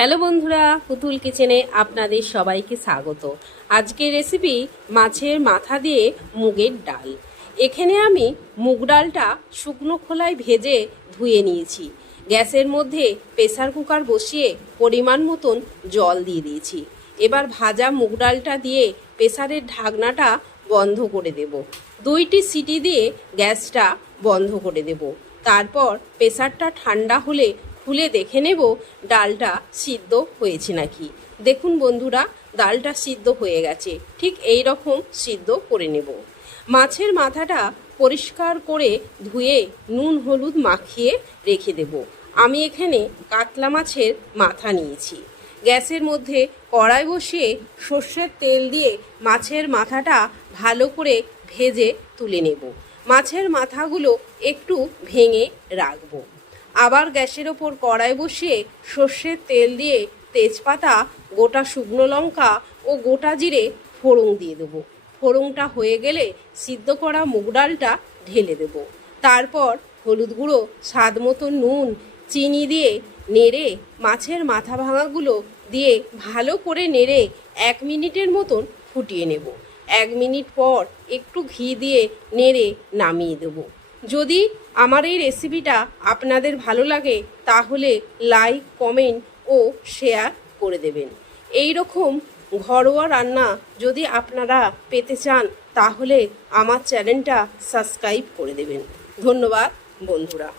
Hello বন্ধুরা, পুতুল কিচেনে আপনাদের সবাইকে স্বাগত। আজকের রেসিপি মাছের মাথা দিয়ে মুগের ডাল। এখানে আমি মুগ ডালটা শুকনো খোলায় ভেজে ধুয়ে নিয়েছি। গ্যাসের মধ্যে প্রেসার কুকার বসিয়ে পরিমাণ মতন জল দিয়ে দিয়েছি। এবার ভাজা মুগ ডালটা দিয়ে প্রেসারের ঢাকনাটা বন্ধ করে দেব। দুইটি সিটি দিয়ে গ্যাসটা বন্ধ করে দেব। তারপর প্রেসারটা ঠান্ডা হলে খুলে দেখে নেব ডালটা সিদ্ধ হয়েছে নাকি। দেখুন বন্ধুরা, ডালটা সিদ্ধ হয়ে গেছে। ঠিক এই রকম সিদ্ধ করে নেব। মাছের মাথাটা পরিষ্কার করে ধুয়ে নুন, হলুদ মাখিয়ে রেখে দেব। আমি এখানে কাতলা মাছের মাথা নিয়েছি। গ্যাসের মধ্যে কড়াই বসিয়ে সর্ষের তেল দিয়ে মাছের মাথাটা ভালো করে ভেজে তুলে নেব। মাছের মাথাগুলো একটু ভেঙে রাখব। আবার গ্যাসের ওপর কড়াই বসিয়ে সর্ষের তেল দিয়ে তেজপাতা, গোটা শুকনো লঙ্কা ও গোটা জিরে ফোড়ন দিয়ে দেবো। ফোড়নটা হয়ে গেলে সিদ্ধ করা মুগ ডালটা ঢেলে দেব। তারপর হলুদ গুঁড়ো, স্বাদ মতো নুন, চিনি দিয়ে নেড়ে মাছের মাথা ভাঙাগুলো দিয়ে ভালো করে নেড়ে এক মিনিটের মতন ফুটিয়ে নেব। এক মিনিট পর একটু ঘি দিয়ে নেড়ে নামিয়ে দেবো। যদি আমার এই রেসিপিটা আপনাদের ভালো লাগে, তাহলে লাইক কমেন্ট ও শেয়ার করে দেবেন। এই রকম ঘরোয়া রান্না যদি আপনারা পেতে চান, তাহলে আমার চ্যানেলটা সাবস্ক্রাইব করে দেবেন। ধন্যবাদ, বন্ধুরা।